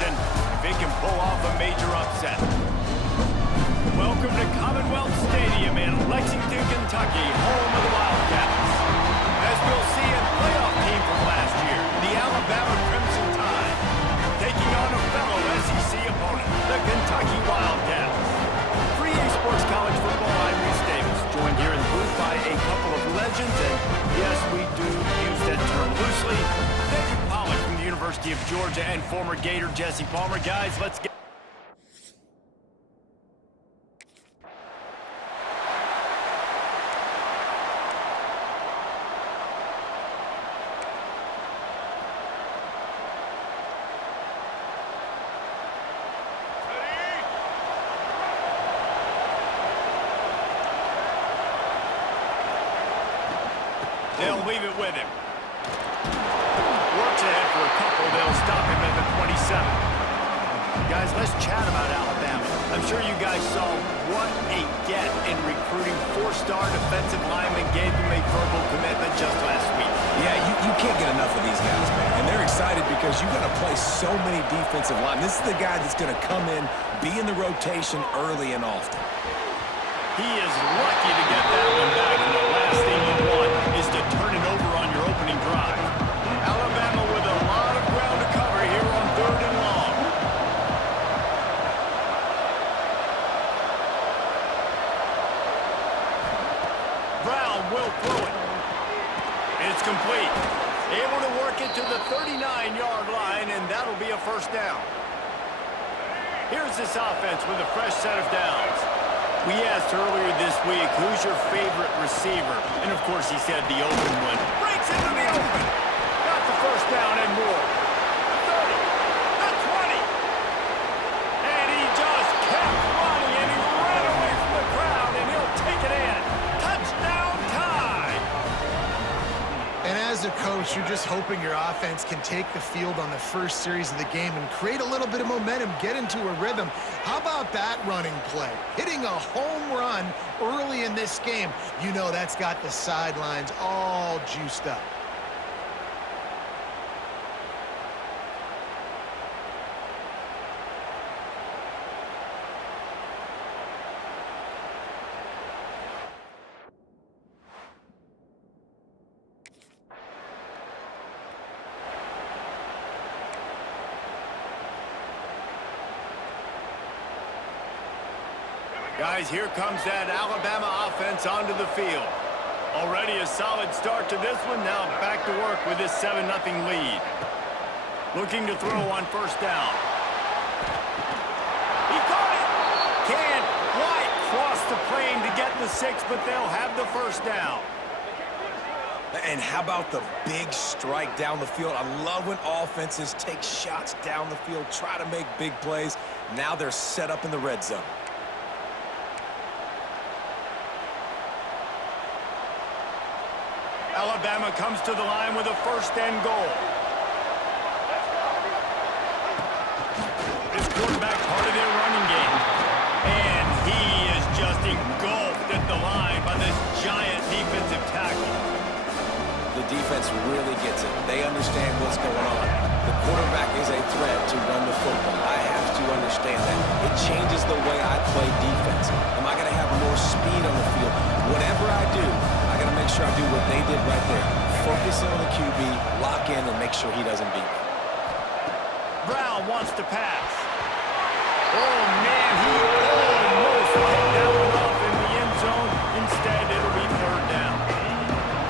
season if it can pull off a major upset. Welcome to Commonwealth Stadium in Lexington, Kentucky, home of the Wildcats. As we'll see, a playoff team from last year, the Alabama Crimson Tide, taking on a fellow SEC opponent, the Kentucky Wildcats. For EA Sports College Football, I'm Reese Davis, joined here in the booth by a couple of legends, and yes, we do use that term loosely. David Pollack from the University of Georgia and former Gator Jesse Palmer. Guys, let's get... They'll leave it with him. Works ahead for a couple. They'll stop him at the 27. Guys, let's chat about Alabama. I'm sure you guys saw what a get in recruiting. Four-star defensive lineman gave him a verbal commitment just last week. Yeah, you can't get enough of these guys, man. And they're excited because you're going to play so many defensive linemen. This is the guy that's going to come in, be in the rotation early and often. He is lucky to get that one back, and the last thing you want is to turn it over on your opening drive. Alabama with a lot of ground to cover here on 3rd and long. Brown will throw it. It's complete. Able to work it to the 39-yard line, and that'll be a first down. Here's this offense with a fresh set of downs. We asked earlier this week, who's your favorite receiver? And, of course, he said the open one. Breaks into the open. Got the first down and more. The 30, the 20. And he just kept running, and he ran away from the crowd, and he'll take it in. Touchdown time. And as a coach, you're just hoping your offense can take the field on the first series of the game and create a little bit of momentum, get into a rhythm. How about that running play? Hitting a home run early in this game. You know that's got the sidelines all juiced up. Guys, here comes that Alabama offense onto the field. Already a solid start to this one. Now back to work with this 7-0 lead. Looking to throw on first down. He caught it! Can't quite cross the plane to get the 6, but they'll have the first down. And how about the big strike down the field? I love when offenses take shots down the field, try to make big plays. Now they're set up in the red zone. Alabama comes to the line with a first and goal. This quarterback part of their running game. And he is just engulfed at the line by this giant defensive tackle. The defense really gets it. They understand what's going on. The quarterback is a threat to run the football. I have to understand that. It changes the way I play defense. Am I going to have more speed on the field? Whatever I do, I got to make sure I do what they did right there. Focus in on the QB, lock in, and make sure he doesn't beat me. Brown wants to pass. Oh, man, he almost picked that one off in the end zone. Instead, it'll be 3rd down.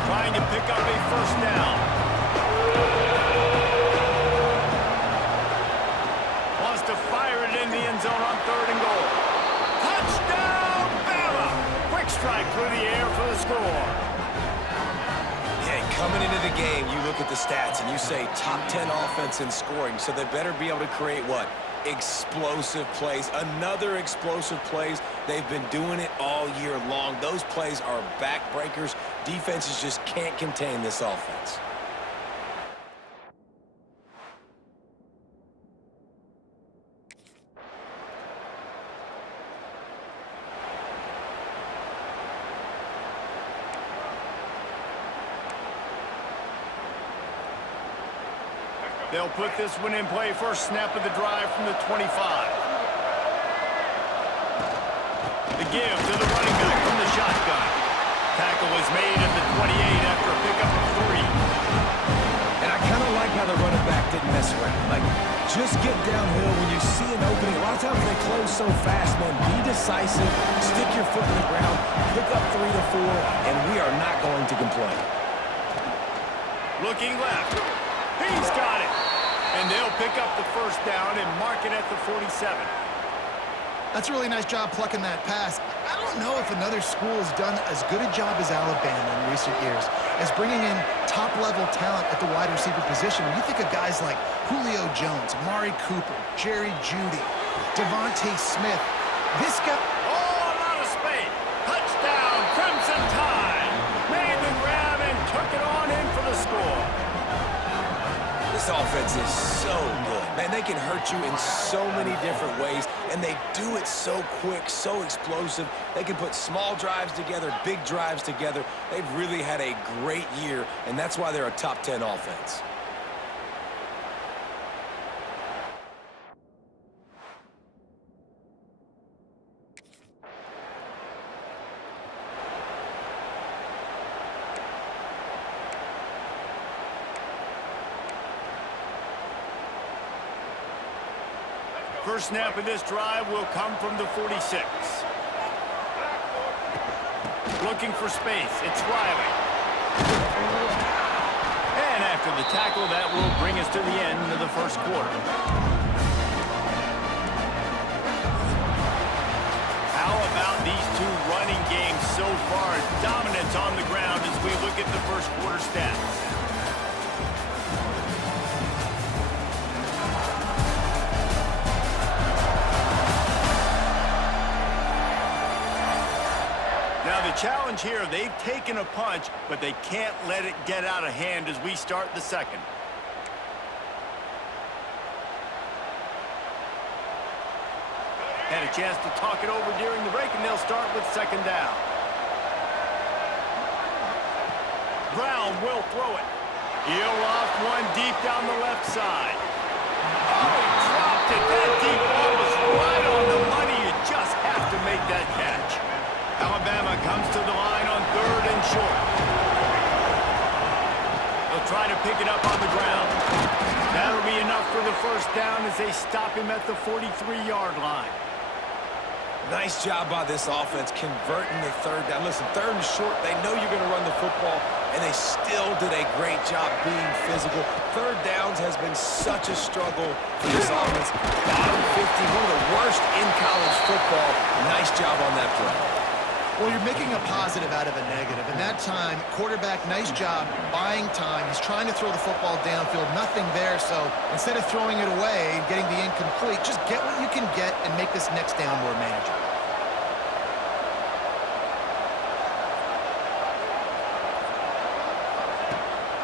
Trying to pick up a first down. Wants to fire it in the end zone on 3rd and goal. Touchdown, Bama! Quick strike through the air for the score. Yeah, coming into the game, you look at the stats and you say top 10 offense in scoring, so they better be able to create what? Explosive plays. Another explosive plays. They've been doing it all year long. Those plays are backbreakers. Defenses just can't contain this offense. They'll put this one in play. First snap of the drive from the 25. The give to the running back from the shotgun. Tackle was made at the 28 after a pickup of 3. And I kind of like how the running back didn't mess around. Like, just get downhill when you see an opening. A lot of times they close so fast, man. Be decisive, stick your foot in the ground, pick up 3 to 4, and we are not going to complain. Looking left. He's got it. And they'll pick up the first down and mark it at the 47. That's a really nice job plucking that pass. I don't know if another school has done as good a job as Alabama in recent years as bringing in top-level talent at the wide receiver position. When you think of guys like Julio Jones, Amari Cooper, Jerry Jeudy, Devontae Smith, this guy... Oh, a lot of space. Touchdown, Crimson Tide. Made the grab and took it on in for the score. This offense is so good. Man, they can hurt you in so many different ways, and they do it so quick, so explosive. They can put small drives together, big drives together. They've really had a great year, and that's why they're a top 10 offense. First snap of this drive will come from the 46. Looking for space, it's Riley. And after the tackle, that will bring us to the end of the first quarter. How about these two running games so far? Dominance on the ground as we look at the first quarter stats. The challenge here, they've taken a punch, but they can't let it get out of hand as we start the second. Had a chance to talk it over during the break, and they'll start with second down. Brown will throw it. He'll loft one deep down the left side. Oh, he dropped it. That deep ball was right on the money. You just have to make that catch. Alabama comes to the line on 3rd and short. They'll try to pick it up on the ground. That'll be enough for the first down as they stop him at the 43-yard line. Nice job by this offense converting the 3rd down. Listen, 3rd and short, they know you're going to run the football, and they still did a great job being physical. 3rd downs has been such a struggle for this offense. Bottom 50, one of the worst in college football. Nice job on that play. Well, you're making a positive out of a negative. And that time, quarterback, nice job, buying time. He's trying to throw the football downfield. Nothing there, so instead of throwing it away and getting the incomplete, just get what you can get and make this next down more manageable.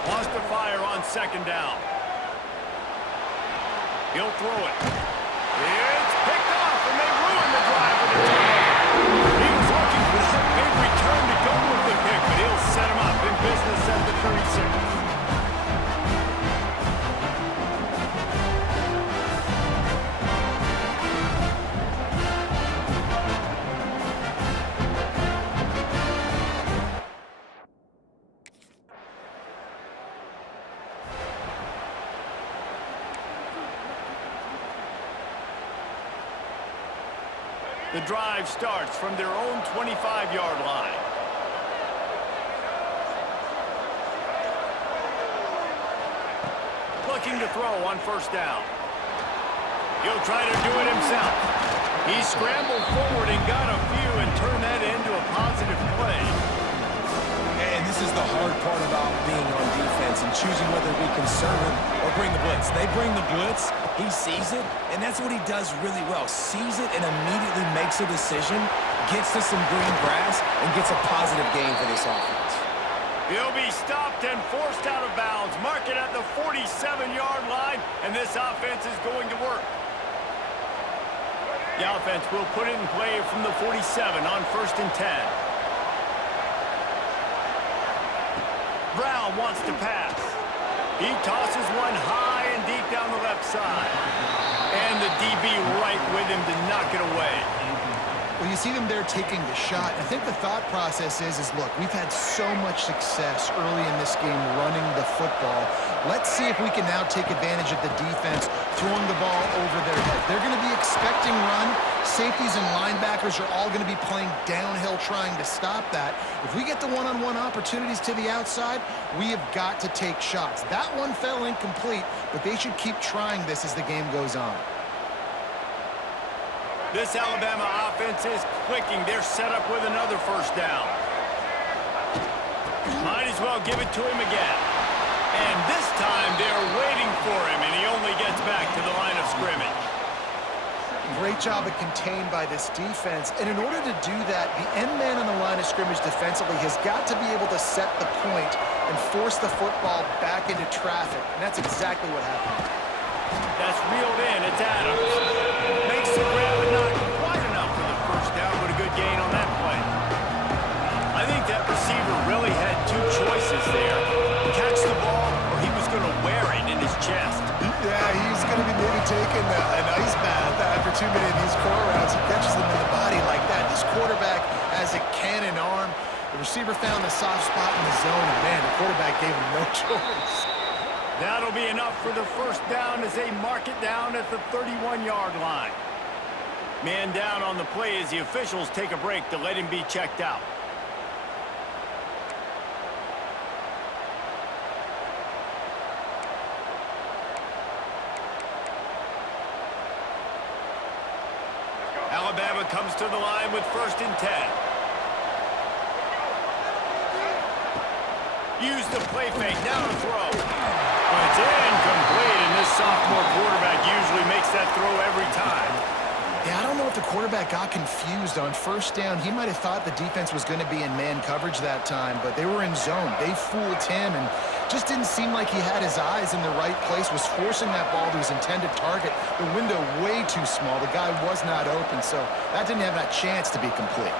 Wants to fire on second down. He'll throw it. It's picked off, and they ruin the drive with a turnover. He was looking for that big return to go with the pick, but he'll set him up in business at the 36. The drive starts from their own 25-yard line. Looking to throw on first down. He'll try to do it himself. He scrambled forward and got a few and turned that into a positive play. And this is the hard part about being on defense and choosing whether to be conservative or bring the blitz. They bring the blitz, he sees it, and that's what he does really well. Sees it and immediately makes a decision, gets to some green grass, and gets a positive gain for this offense. He'll be stopped and forced out of bounds. Mark it at the 47-yard line, and this offense is going to work. The offense will put it in play from the 47 on 1st and 10. Brown wants to pass. He tosses one high playing deep down the left side. And the DB right with him to knock it away. Well, you see them there taking the shot. I think the thought process is look, we've had so much success early in this game running the football. Let's see if we can now take advantage of the defense throwing the ball over their head. They're going to be expecting run. Safeties and linebackers are all going to be playing downhill trying to stop that. If we get the one-on-one opportunities to the outside, we have got to take shots. That one fell incomplete, but they should keep trying this as the game goes on. This Alabama offense is clicking. They're set up with another first down. Might as well give it to him again. And this time they're waiting for him, and he only gets back to the line of scrimmage. Great job of contained by this defense. And in order to do that, the end man on the line of scrimmage defensively has got to be able to set the point and force the football back into traffic. And that's exactly what happened. That's reeled in. It's Adams. Makes the grab, but not quite enough for the first down, but a good gain on that play. I think that receiver really had two choices there. Catch the ball, or he was going to wear it in his chest. Yeah, he's going to be maybe taking an ice bath after too many of these core routes. He catches them in the body like that. This quarterback has a cannon arm. The receiver found the soft spot in the zone, and man, the quarterback gave him no choice. That'll be enough for the first down as they mark it down at the 31-yard line. Man down on the play as the officials take a break to let him be checked out. Alabama comes to the line with 1st and 10. Use the play fake, down to throw. It's incomplete, and this sophomore quarterback usually makes that throw every time. Yeah, I don't know if the quarterback got confused on 1st down. He might have thought the defense was going to be in man coverage that time, but they were in zone. They fooled him and just didn't seem like he had his eyes in the right place, was forcing that ball to his intended target. The window way too small. The guy was not open, so that didn't have that chance to be complete.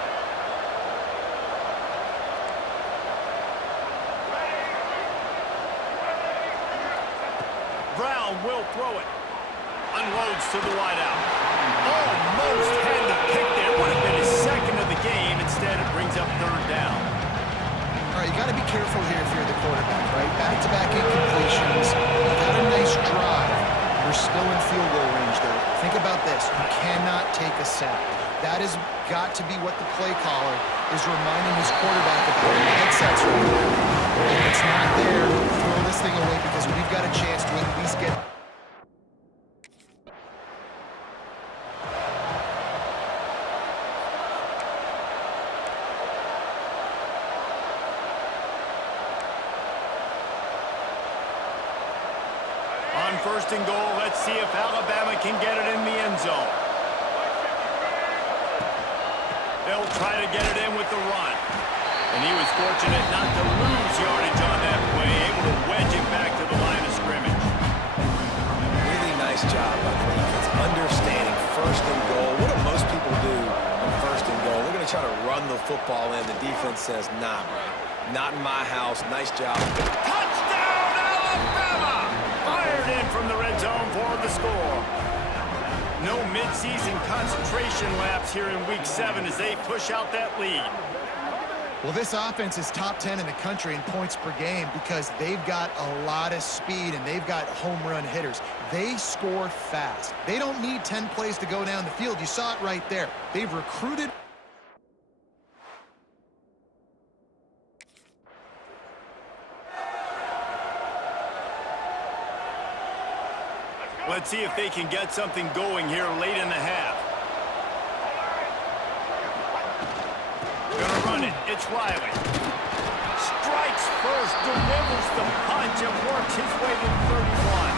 Brown will throw it. Unloads to the wideout. Almost had the pick there. Would have been his second of the game. Instead, it brings up 3rd down. All right, you got to be careful here if you're the quarterback, right? Back-to-back incompletions. You've had a nice drive. You're still in field goal range, though. Think about this. You cannot take a sack. That has got to be what the play caller is reminding his quarterback about in the headsets right now. If it's not there, throw this thing away because we've got a chance to at least get... On 1st and goal, let's see if Alabama can get it in the end zone. They'll try to get it in with the run. And he was fortunate not to lose yardage on that play, able to wedge it back to the line of scrimmage. Really nice job by the defense, understanding 1st and goal. What do most people do on 1st and goal? They're going to try to run the football in. The defense says, nah, bro, not in my house. Nice job. Touchdown, Alabama! Fired in from the red zone for the score. No midseason concentration laps here in Week 7 as they push out that lead. Well, this offense is top 10 in the country in points per game because they've got a lot of speed and they've got home run hitters. They score fast. They don't need 10 plays to go down the field. You saw it right there. They've recruited. Let's see if they can get something going here late in the half. Gonna run it. It's Riley. Strikes first, delivers the punch, and works his way to the 31.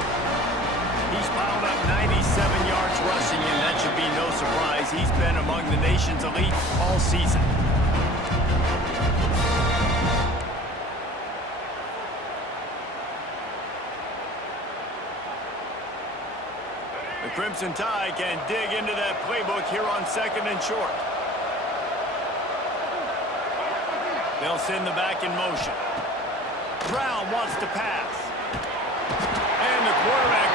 He's piled up 97 yards rushing, and that should be no surprise. He's been among the nation's elite all season. The Crimson Tide can dig into that playbook here on 2nd and short. They'll send the back in motion. Brown wants to pass. And the quarterback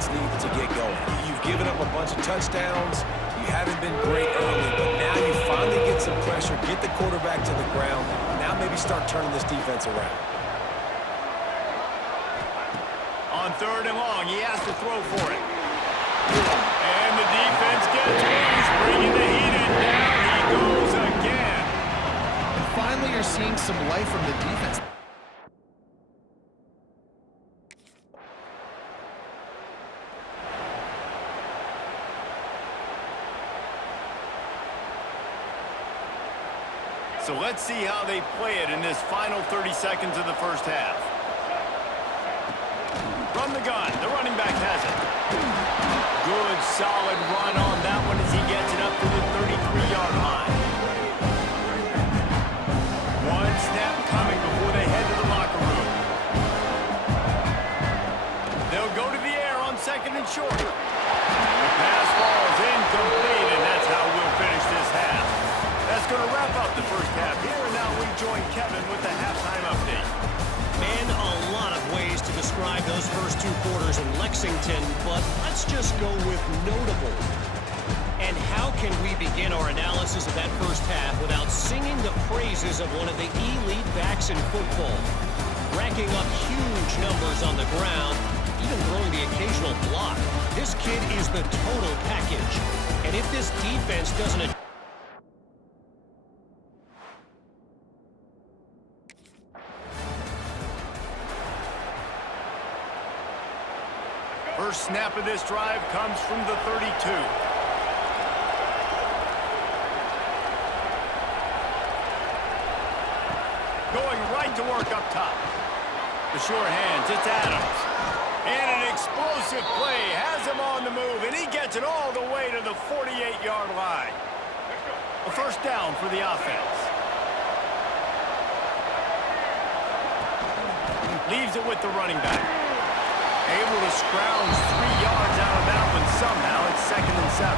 offense needs to get going. You've given up a bunch of touchdowns. You haven't been great early, but now you finally get some pressure, get the quarterback to the ground. Now maybe start turning this defense around. On 3rd and long, he has to throw for it. And the defense gets wins, bringing the heat in. Down he goes again. And finally, you're seeing some life from the defense. So let's see how they play it in this final 30 seconds of the first half. From the gun, the running back has it. Good, solid run on that one as he gets it up to the 33-yard line. One snap coming before they head to the locker room. They'll go to the air on 2nd and short. The pass falls incomplete, and that's how we'll finish this half. That's going to wrap up the first half here, and now we join Kevin with the halftime update. Man, a lot of ways to describe those first 2 quarters in Lexington, but let's just go with notable. And how can we begin our analysis of that first half without singing the praises of one of the elite backs in football? Racking up huge numbers on the ground, even throwing the occasional block. This kid is the total package. And if this defense doesn't... First snap of this drive comes from the 32. Going right to work up top. The sure hands, it's Adams. And an explosive play has him on the move, and he gets it all the way to the 48-yard line. A first down for the offense. Leaves it with the running back. Able to scrounge 3 yards out of that one somehow. It's 2nd and 7.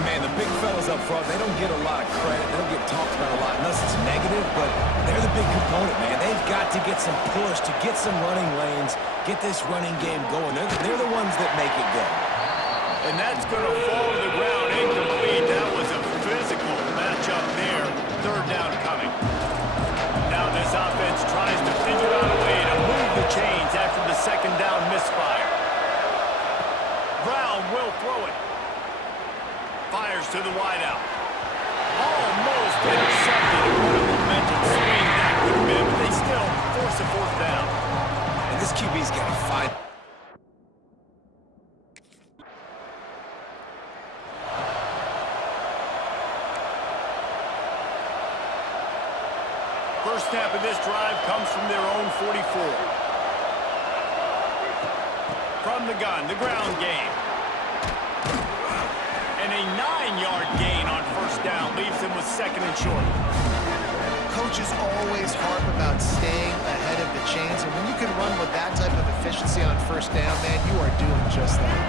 And man, the big fellas up front, they don't get a lot of credit. They don't get talked about a lot unless it's negative, but they're the big component, man. They've got to get some push, to get some running lanes, get this running game going. They're the ones that make it go. And that's going to fall to the ground incomplete. That was a physical matchup there. 3rd down coming. Now this offense tries to figure out a way to move the chains after the 2nd down misfire. Brown will throw it. Fires to the wideout. Almost intercepted. What a momentum swing that could have been, but they still force a 4th down. And this QB's got to find... First snap of this drive comes from their own 44. From the gun, the ground game. And a 9-yard gain on first down leaves them with 2nd and short. Coaches always harp about staying ahead of the chains, and when you can run with that type of efficiency on first down, man, you are doing just that.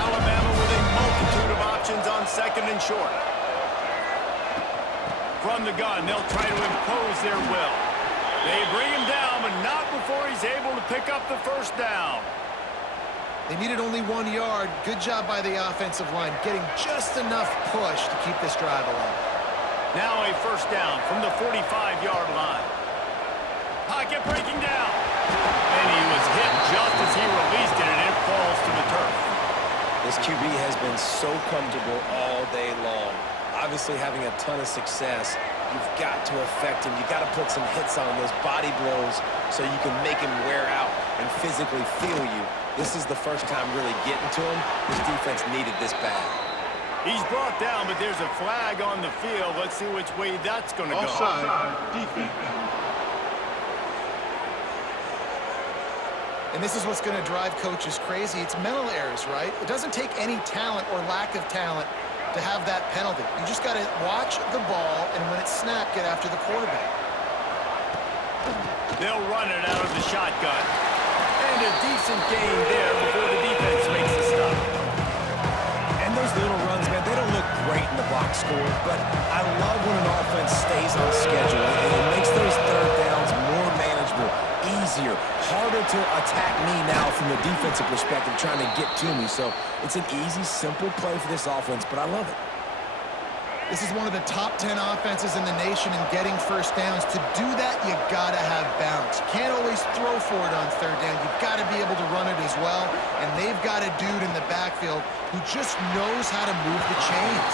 Alabama with a multitude of options on 2nd and short. From the gun, they'll try to impose their will. They bring him down, but not before he's able to pick up the first down. They needed only 1 yard. Good job by the offensive line, getting just enough push to keep this drive alive. Now a first down from the 45-yard line. Pocket breaking down. And he was hit just as he released it, and it falls to the turf. This QB has been so comfortable all day long. Obviously having a ton of success. You've got to affect him. You've got to put some hits on those body blows so you can make him wear out and physically feel you. This is the first time really getting to him. This defense needed this bad. He's brought down, but there's a flag on the field. Let's see which way that's going to go. Offside, defense. And this is what's going to drive coaches crazy. It's mental errors, right? It doesn't take any talent or lack of talent to have that penalty. You just got to watch the ball, and when it's snapped, get after the quarterback. They'll run it out of the shotgun. And a decent gain there before the defense makes a stop. And those little runs, man, they don't look great in the box score, but I love when an offense stays on schedule and it makes those 3rd downs more manageable, easier. harder to attack me now from the defensive perspective, trying to get to me. So it's an easy, simple play for this offense, but I love it. This is one of the top 10 offenses in the nation in getting first downs. To do that, you gotta have balance. You can't always throw for it on third down. You've got to be able to run it as well. And they've got a dude in the backfield who just knows how to move the chains.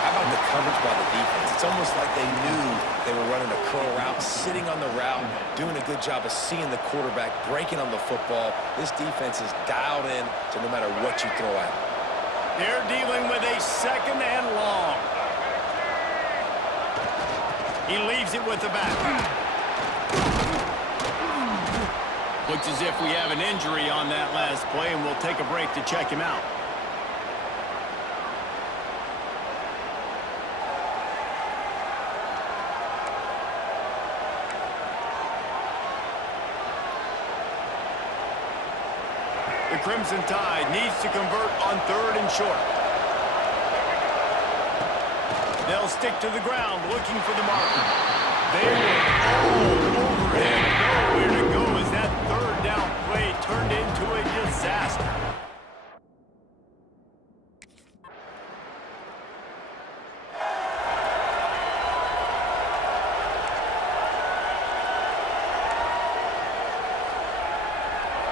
How about the coverage by the defense? It's almost like they knew they were running a curl route, sitting on the route, doing a good job of seeing the quarterback, breaking on the football. This defense is dialed in to no matter what you throw out. They're dealing with a 2nd and long. He leaves it with the back. Looks as if we have an injury on that last play, and we'll take a break to check him out. The Crimson Tide needs to convert on 3rd and short. They'll stick to the ground looking for the marker. They were all over him. Nowhere to go as that 3rd down play turned into a disaster.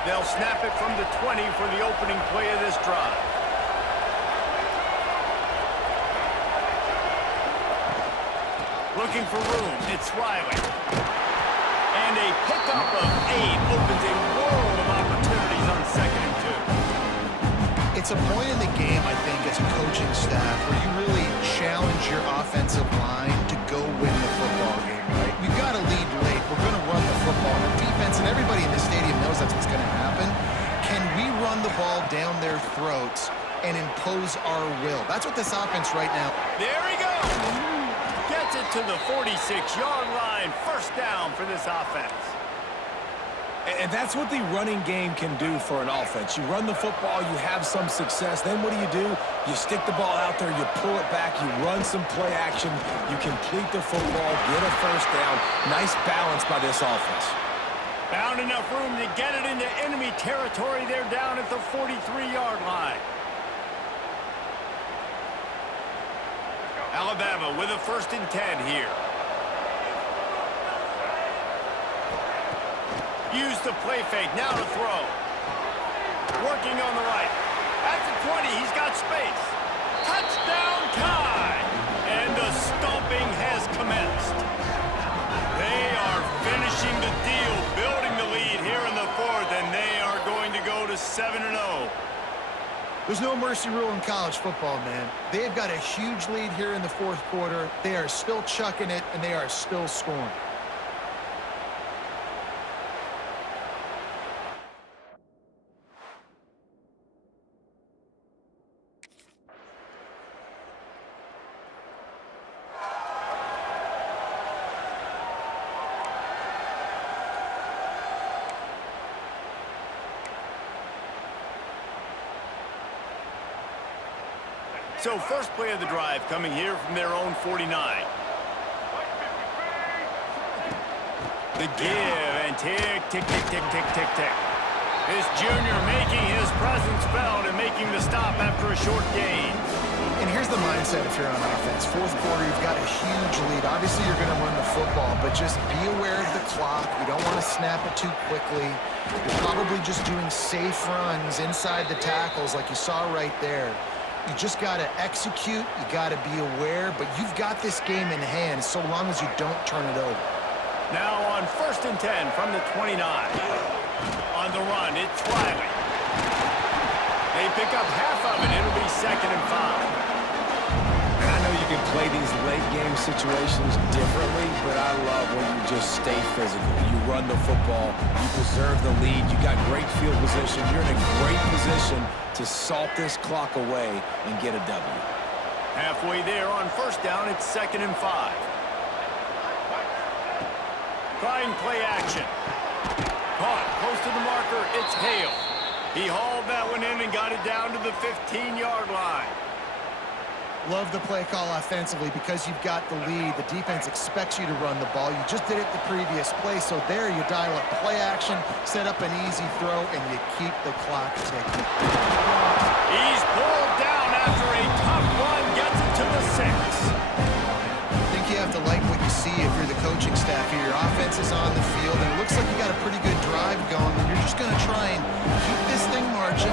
They'll snap it from the 20 for the opening play of this drive. Looking for room, it's Riley. And a pickup of 8 opens a world of opportunities on 2nd and 2. It's a point in the game, I think, as a coaching staff, where you really challenge your offensive line to go win the football game, right? We've got to lead late. We're going to run the football. The defense and everybody in the stadium knows that's what's going to happen. Can we run the ball down their throats and impose our will? That's what this offense right now. There he goes. Gets it to the 46-yard line. 1st down for this offense. And that's what the running game can do for an offense. You run the football, you have some success. Then what do? You stick the ball out there, you pull it back, you run some play action, you complete the football, get a 1st down. Nice balance by this offense. Found enough room to get it into enemy territory. They're down at the 43-yard line. Alabama with a 1st and 10 here. Use the play fake, now to throw. Working on the right. At the 20, he's got space. Touchdown Tide! And the stomping has commenced. They are finishing the deal, building the lead here in the 4th, and they are going to go to 7-0. There's no mercy rule in college football, man. They've got a huge lead here in the 4th quarter. They are still chucking it, and they are still scoring. So 1st play of the drive coming here from their own 49. The give and tick, tick, tick, tick, tick, tick, tick. This junior making his presence felt and making the stop after a short gain. And here's the mindset if you're on offense. 4th quarter, you've got a huge lead. Obviously, you're going to run the football, but just be aware of the clock. You don't want to snap it too quickly. You're probably just doing safe runs inside the tackles like you saw right there. You just got to execute. You got to be aware, but you've got this game in hand so long as you don't turn it over. Now on 1st and 10 from the 29. On the run, it's Riley. They pick up half of it. It'll be 2nd and 5. And I know you can play these late-game situations differently, but I love when you just stay physical. You run the football. You preserve the lead. You got great field position. You're in a great position to salt this clock away and get a W. Halfway there on 1st down, it's 2nd and 5. Trying play action. Caught close to the marker, it's Hale. He hauled that one in and got it down to the 15-yard line. Love the play call offensively because you've got the lead. The defense expects you to run the ball. You just did it the previous play, so there you dial up play action, set up an easy throw, and you keep the clock ticking. He's pulled down after a tough run, gets it to the 6. I think you have to like what you see if you're the coaching staff here. Your offense is on the field, and it looks like you got a pretty good drive going, and you're just going to try and keep this thing marching,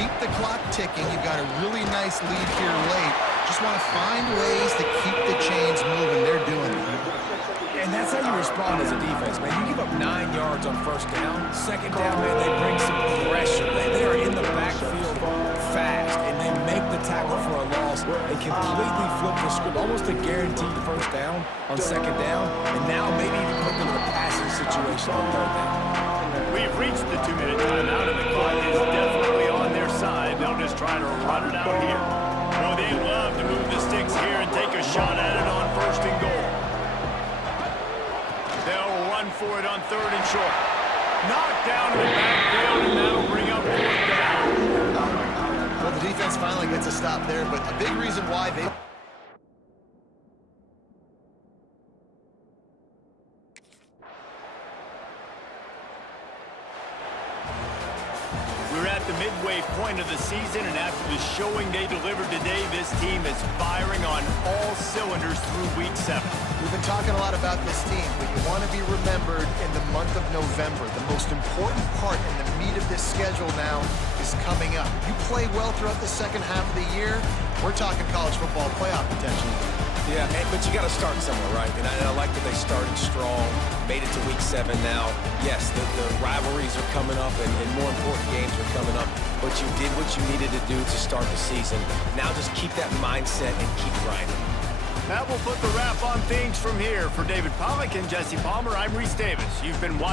keep the clock ticking. You've got a really nice lead here late. Just want to find ways to keep the chains moving. They're doing it. And that's how you respond as a defense, man. You give up 9 yards on first down. Second down, man, they bring some pressure. They are in the backfield fast, and they make the tackle for a loss. They completely flip the script, almost a guaranteed first down on second down, and now maybe even put them in a passing situation on third down. We've reached the 2-minute timeout, and the clock is definitely on their side. They'll just try to run it out here. Well, they love to move the sticks here and take a shot at it on 1st and goal. They'll run for it on 3rd and short. Knocked down in the backfield, and that'll bring up 4th down. Well, the defense finally gets a stop there, but a big reason why they... We're at the midway point of the season, and after the showing they delivered today, this team is firing on all cylinders through Week 7. We've been talking a lot about this team, but you want to be remembered in the month of November. The most important part and the meat of this schedule now is coming up. You play well throughout the second half of the year, we're talking college football playoff potential. Yeah, but you got to start somewhere, right? And I like that they started strong, made it to Week 7 now. Yes, the rivalries are coming up, and more important games are coming up, but you did what you needed to do to start the season. Now just keep that mindset and keep grinding. That will put the wrap on things from here. For David Pollack and Jesse Palmer, I'm Reese Davis. You've been watching.